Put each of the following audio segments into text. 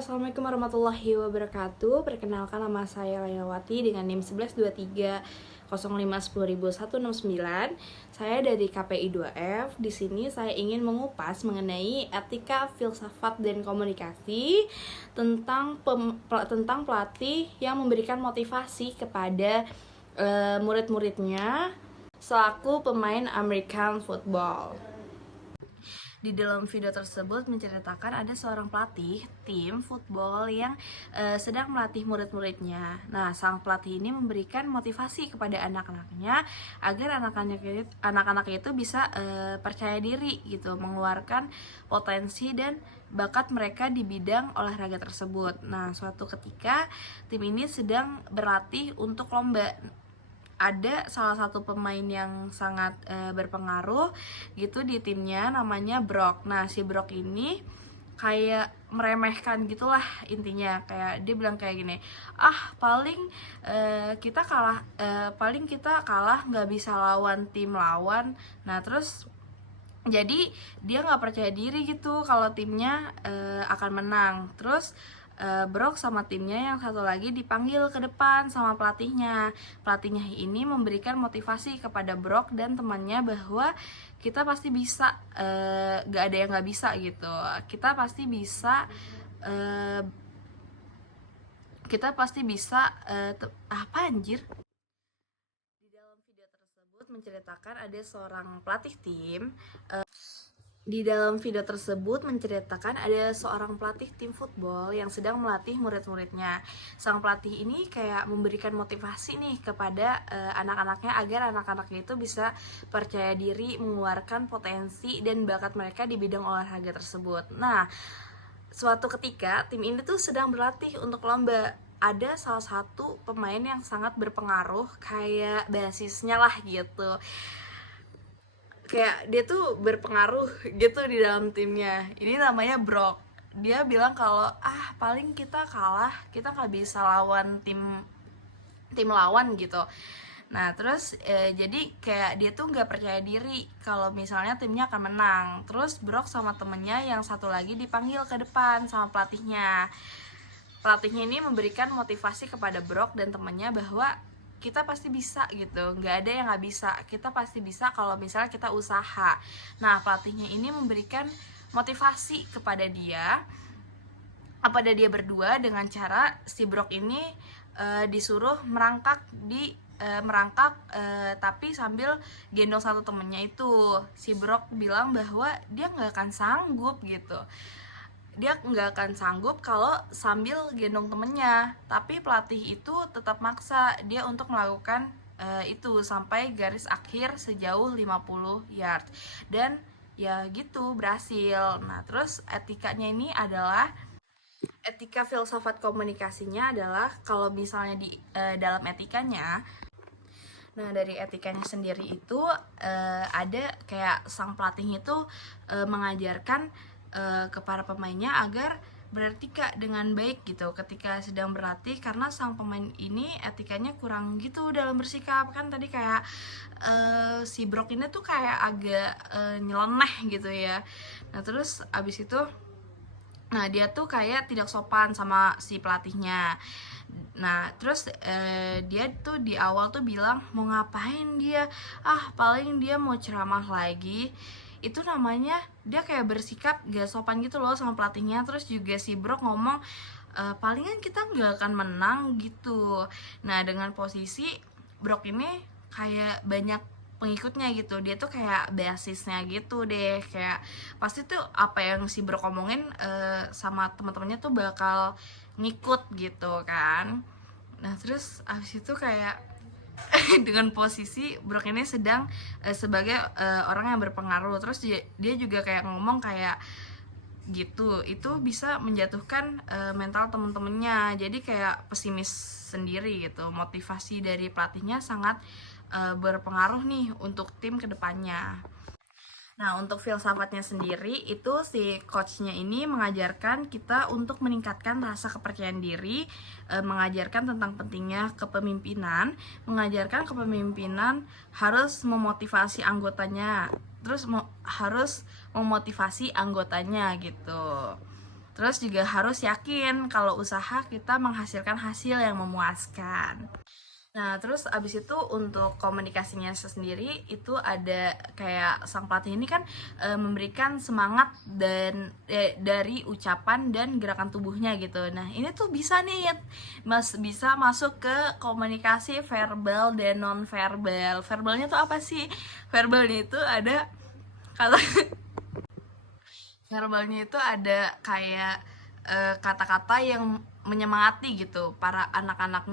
Assalamualaikum warahmatullahi wabarakatuh. Perkenalkan, nama saya Lailawati dengan NIM 112305100169. Saya dari KPI 2F. Di sini saya ingin mengupas mengenai etika, filsafat, dan komunikasi tentang pelatih yang memberikan motivasi kepada murid-muridnya selaku pemain American football. Di dalam video tersebut menceritakan ada seorang pelatih tim football yang sedang melatih murid-muridnya. Nah, sang pelatih ini memberikan motivasi kepada anak-anaknya agar anak-anaknya itu bisa percaya diri gitu, mengeluarkan potensi dan bakat mereka di bidang olahraga tersebut. Nah, suatu ketika tim ini sedang berlatih untuk lomba. Ada salah satu pemain yang sangat berpengaruh gitu di timnya, namanya Brock. Nah, si Brock ini kayak meremehkan gitulah intinya, kayak dia bilang kayak gini, paling kita kalah nggak bisa lawan tim lawan. Nah, terus jadi dia nggak percaya diri gitu kalau timnya akan menang. Terus Brock sama timnya yang satu lagi dipanggil ke depan sama pelatihnya. Pelatihnya ini memberikan motivasi kepada Brock dan temannya bahwa kita pasti bisa, gak ada yang gak bisa gitu. Kita pasti bisa, apa anjir? Di dalam video tersebut menceritakan ada seorang pelatih tim. Di dalam video tersebut menceritakan ada seorang pelatih tim football yang sedang melatih murid-muridnya. Sang pelatih ini kayak memberikan motivasi nih kepada anak-anaknya agar anak-anaknya itu bisa percaya diri, mengeluarkan potensi dan bakat mereka di bidang olahraga tersebut. Nah, suatu ketika tim ini tuh sedang berlatih untuk lomba. Ada salah satu pemain yang sangat berpengaruh, kayak basisnya lah gitu, kayak dia tuh berpengaruh gitu di dalam timnya. Ini namanya Brock. Dia bilang kalau paling kita kalah, kita nggak bisa lawan tim lawan gitu. Nah, terus jadi kayak dia tuh nggak percaya diri kalau misalnya timnya akan menang. Terus Brock sama temennya yang satu lagi dipanggil ke depan sama pelatihnya. Pelatihnya ini memberikan motivasi kepada Brock dan temennya bahwa kita pasti bisa gitu, nggak ada yang nggak bisa, kita pasti bisa kalau misalnya kita usaha. Nah, pelatihnya ini memberikan motivasi kepada dia berdua dengan cara si Brock ini disuruh merangkak tapi sambil gendong satu temennya itu. Si Brock bilang bahwa dia nggak akan sanggup gitu, dia nggak akan sanggup kalau sambil gendong temennya, tapi pelatih itu tetap maksa dia untuk melakukan itu sampai garis akhir sejauh 50 yard dan ya gitu berhasil. Nah, terus etika filsafat komunikasinya adalah kalau misalnya di dalam etikanya. Nah, dari etikanya sendiri itu ada kayak sang pelatih itu mengajarkan ke para pemainnya agar beretika dengan baik gitu ketika sedang berlatih, karena sang pemain ini etikanya kurang gitu dalam bersikap. Kan tadi kayak si Brock ini tuh kayak agak nyeleneh gitu ya. Nah, terus abis itu dia tuh kayak tidak sopan sama si pelatihnya. Nah, terus dia tuh di awal tuh bilang mau ngapain dia, paling dia mau ceramah lagi. Itu namanya dia kayak bersikap gak sopan gitu loh sama pelatihnya. Terus juga si Brock ngomong palingan kita gak akan menang gitu. Nah, dengan posisi Brock ini kayak banyak pengikutnya gitu, dia tuh kayak basisnya gitu deh, kayak pasti tuh apa yang si Brock ngomongin sama teman-temannya tuh bakal ngikut gitu kan. Nah, terus abis itu kayak dengan posisi Brock ini sedang sebagai orang yang berpengaruh, terus dia juga kayak ngomong kayak gitu, itu bisa menjatuhkan mental temen-temennya, jadi kayak pesimis sendiri gitu. Motivasi dari pelatihnya sangat berpengaruh nih untuk tim kedepannya. Nah, untuk filsafatnya sendiri itu si coachnya ini mengajarkan kita untuk meningkatkan rasa kepercayaan diri, mengajarkan tentang pentingnya kepemimpinan, mengajarkan kepemimpinan harus memotivasi anggotanya, terus harus memotivasi anggotanya gitu. Terus juga harus yakin kalau usaha kita menghasilkan hasil yang memuaskan. Nah, terus abis itu untuk komunikasinya sendiri itu ada kayak sang pelatih ini kan memberikan semangat dan dari ucapan dan gerakan tubuhnya gitu. Nah, ini tuh bisa nih bisa masuk ke komunikasi verbal dan non verbal. Verbalnya tuh apa sih? Verbalnya itu ada kata verbalnya itu ada kayak kata-kata yang menyemangati gitu para anak-anak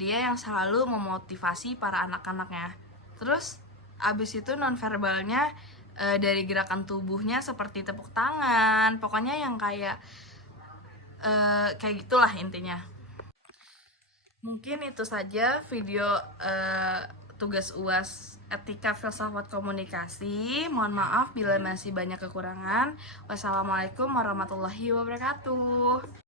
dia yang selalu memotivasi para anak-anaknya. Terus abis itu nonverbalnya dari gerakan tubuhnya seperti tepuk tangan, pokoknya yang kayak gitulah intinya. Mungkin itu saja video tugas UAS Etika Filsafat Komunikasi. Mohon maaf bila masih banyak kekurangan. Wassalamualaikum warahmatullahi wabarakatuh.